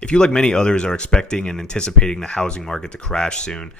If you, like many others, are expecting and anticipating the housing market to crash soon,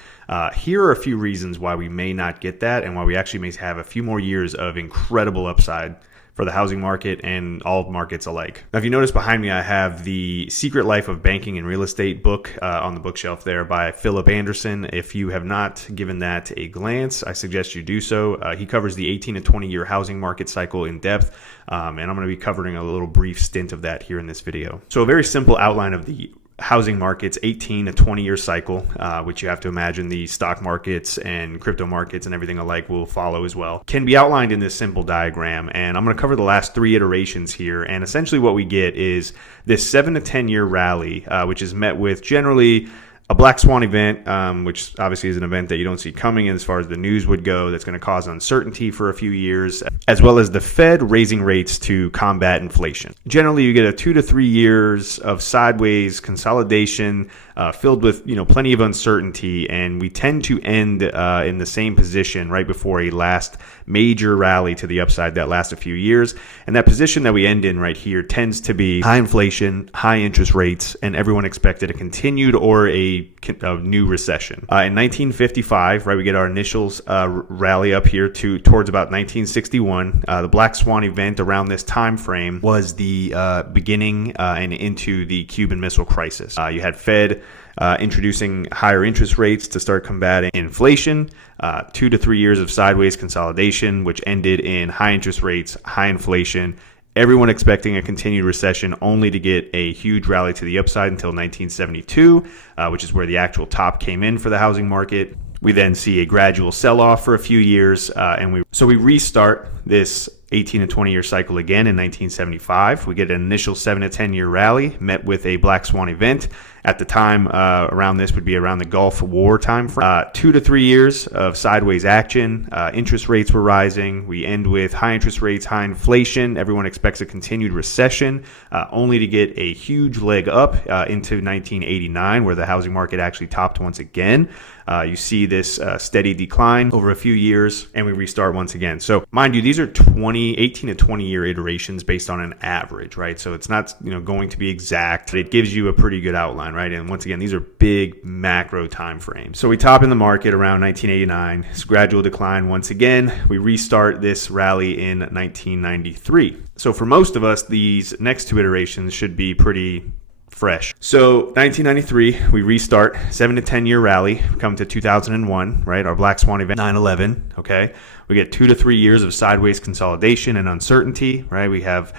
here are a few reasons why we may not get that and why we actually may have a few more years of incredible upside for the housing market and all markets alike. Now, if you notice behind me, I have the Secret Life of Banking and Real Estate book on the bookshelf there by Philip Anderson. If you have not given that a glance, I suggest you do so. He covers the 18 to 20 year housing market cycle in depth, and I'm going to be covering a little brief stint of that here in this video. So a very simple outline of the housing market's 18 to 20 year cycle, which you have to imagine the stock markets and crypto markets and everything alike will follow as well, can be outlined in this simple diagram. And I'm going to cover the last 3 iterations here. And essentially what we get is this 7 to 10 year rally, which is met with generally a black swan event, which obviously is an event that you don't see coming as far as the news would go, that's going to cause uncertainty for a few years, as well as the Fed raising rates to combat inflation. Generally, you get a 2 to 3 years of sideways consolidation filled with plenty of uncertainty, and we tend to end in the same position right before a last major rally to the upside that lasts a few years. And that position that we end in right here tends to be high inflation, high interest rates, and everyone expected a continued or a new recession. In 1955, right, we get our initial rally up here towards about 1961. The Black Swan event around this time frame was the beginning and into the Cuban Missile Crisis. You had Fed introducing higher interest rates to start combating inflation, 2 to 3 years of sideways consolidation, which ended in high interest rates, high inflation, everyone expecting a continued recession, only to get a huge rally to the upside until 1972, which is where the actual top came in for the housing market. We then see a gradual sell-off for a few years, and we restart this 18 to 20 year cycle again in 1975. We get an initial 7 to 10 year rally met with a black swan event. At the time, around this would be around the Gulf War time frame. 2 to 3 years of sideways action. Interest rates were rising. We end with high interest rates, high inflation. Everyone expects a continued recession, only to get a huge leg up into 1989, where the housing market actually topped once again. You see this steady decline over a few years, and we restart once again. So mind you, these are 18 to 20 year iterations based on an average, right? So it's not going to be exact, but it gives you a pretty good outline, right? And once again, these are big macro time frames. So we top in the market around 1989. It's gradual decline once again. We restart this rally in 1993. So for most of us, these next 2 iterations should be pretty fresh. So 1993, we restart 7 to 10 year rally, come to 2001, right? Our black swan event, 9/11. Okay. We get 2 to 3 years of sideways consolidation and uncertainty, right? We have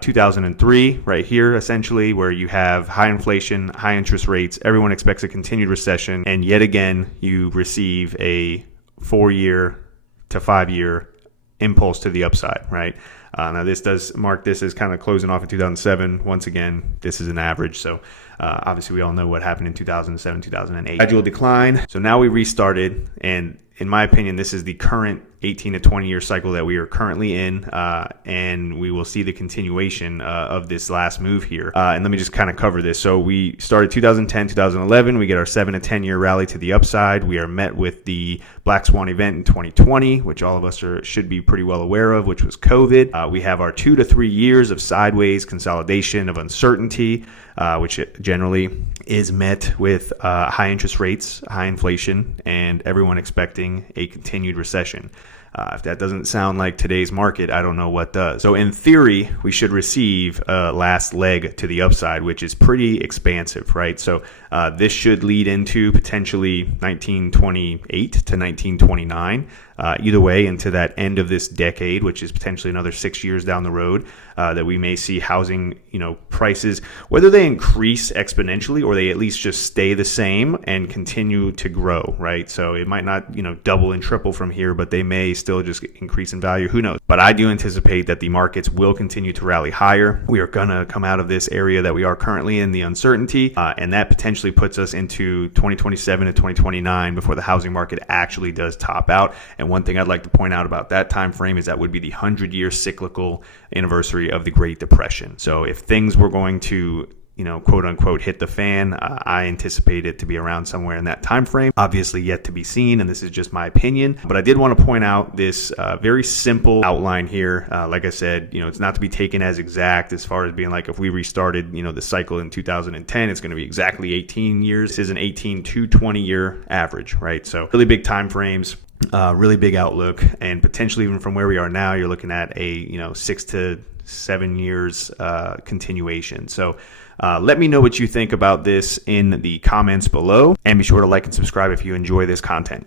2003 right here, essentially, where you have high inflation, high interest rates. Everyone expects a continued recession. And yet again, you receive a 4 year to 5 year impulse to the upside, right? Now this does mark this as kind of closing off in 2007. Once again, this is an average. So obviously we all know what happened in 2007, 2008. Gradual decline. So now we restarted, and in my opinion, this is the current 18 to 20 year cycle that we are currently in, and we will see the continuation of this last move here. And let me just kind of cover this. So we started 2010, 2011. We get our 7 to 10 year rally to the upside. We are met with the Black Swan event in 2020, which all of us should be pretty well aware of, which was COVID. We have our 2 to 3 years of sideways consolidation of uncertainty, which generally is met with high interest rates, high inflation, and everyone expecting a continued recession. If that doesn't sound like today's market, I don't know what does. So in theory, we should receive a last leg to the upside, which is pretty expansive, right? So this should lead into potentially 1928 to 1929. Either way, into that end of this decade, which is potentially another 6 years down the road, that we may see housing, prices, whether they increase exponentially or they at least just stay the same and continue to grow, right? So it might not, double and triple from here, but they may still just increase in value. Who knows? But I do anticipate that the markets will continue to rally higher. We are going to come out of this area that we are currently in, the uncertainty, and that potentially puts us into 2027 to 2029 before the housing market actually does top out. And one thing I'd like to point out about that time frame is that would be the 100-year cyclical anniversary of the Great Depression. So if things were going to quote unquote hit the fan. I anticipate it to be around somewhere in that time frame. Obviously yet to be seen, and this is just my opinion. But I did want to point out this very simple outline here. Like I said, it's not to be taken as exact as far as being like if we restarted, the cycle in 2010, it's going to be exactly 18 years. This is an 18 to 20 year average, right? So really big time frames. Really big outlook, and potentially even from where we are now, you're looking at a 6 to 7 years continuation. So let me know what you think about this in the comments below, and be sure to like and subscribe if you enjoy this content.